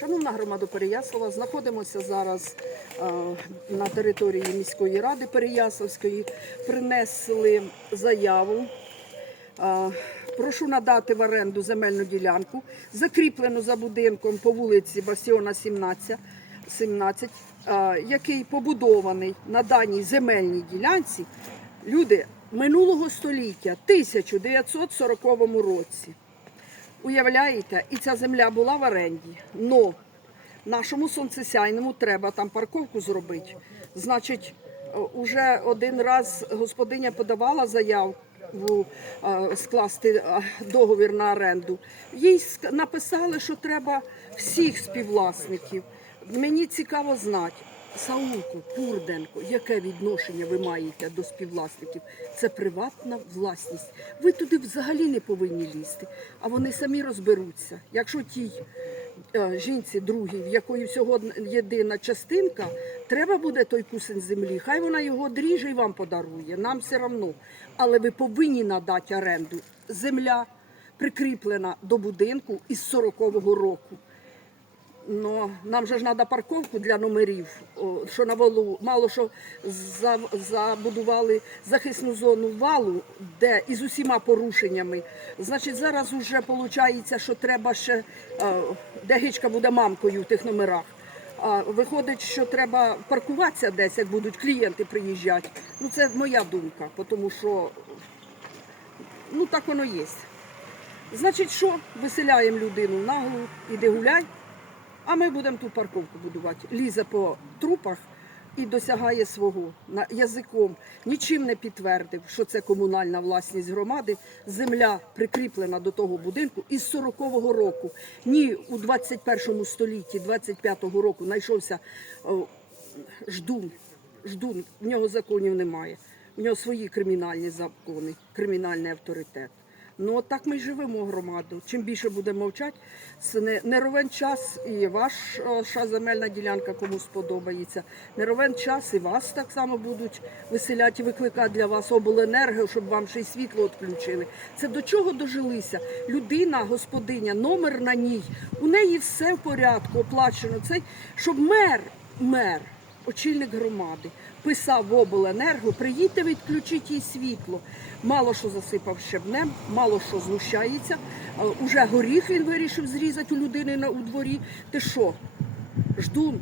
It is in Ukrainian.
Шановна громада Переяслава, знаходимося зараз е, на території міської ради Переяславської. Принесли заяву. Е, Прошу надати в оренду земельну ділянку, закріплену за будинком по вулиці Басіона 17, 17 е, який побудований на даній земельній ділянці люди минулого століття, 1940 році. Уявляєте, і ця земля була в оренді. Но нашому сонцесяйному треба там парковку зробити. Значить, е, уже один раз господиня подавала заяву е, скласти е, договір на оренду. Їй написали, що треба всіх співвласників. Мені цікаво знати. Саулко, Курденко, яке відношення ви маєте до співвласників? Це приватна власність. Ви туди взагалі не повинні лізти, а вони самі розберуться. Якщо тій е, жінці другій, в якої всього єдина частинка, треба буде той кусень землі, хай вона його дріже і вам подарує. Нам все одно. Але ви повинні надати оренду. Земля прикріплена до будинку із 40-го року. Ну, нам же ж треба парковку для номерів, що на валу. Мало що за- забудували захисну зону валу, де із усіма порушеннями. Значить, зараз вже виходить, що треба ще, де гичка буде мамкою в тих номерах. А виходить, що треба паркуватися десь, як будуть клієнти приїжджати. Ну, це моя думка, тому що ну, так воно є. Значить, що виселяємо людину наглу, іди гуляй. А ми будемо ту парковку будувати. Лізе по трупах і досягає свого на язиком. Нічим не підтвердив, що це комунальна власність громади. Земля прикріплена до того будинку із 40-го року. Ні, у 21 столітті, 25-го року знайшовся ждун. Ждун, в нього законів немає. У нього свої кримінальні закони, кримінальний авторитет. Ну от так ми й живемо громаду. Чим більше буде мовчати, це не, не ровен час і ваша земельна ділянка кому сподобається. Не ровен час і вас так само будуть виселяти і викликати для вас обленерго, щоб вам ще й світло відключили. Це до чого дожилися? Людина, господиня, номер на ній, у неї все в порядку, оплачено. Це щоб мер, мер очільник громади писав в обленерго, приїдьте, відключіть їй світло. Мало що засипав щебнем, мало що знущається. Уже горіх він вирішив зрізати у людини на у дворі. Ти що? Ждун,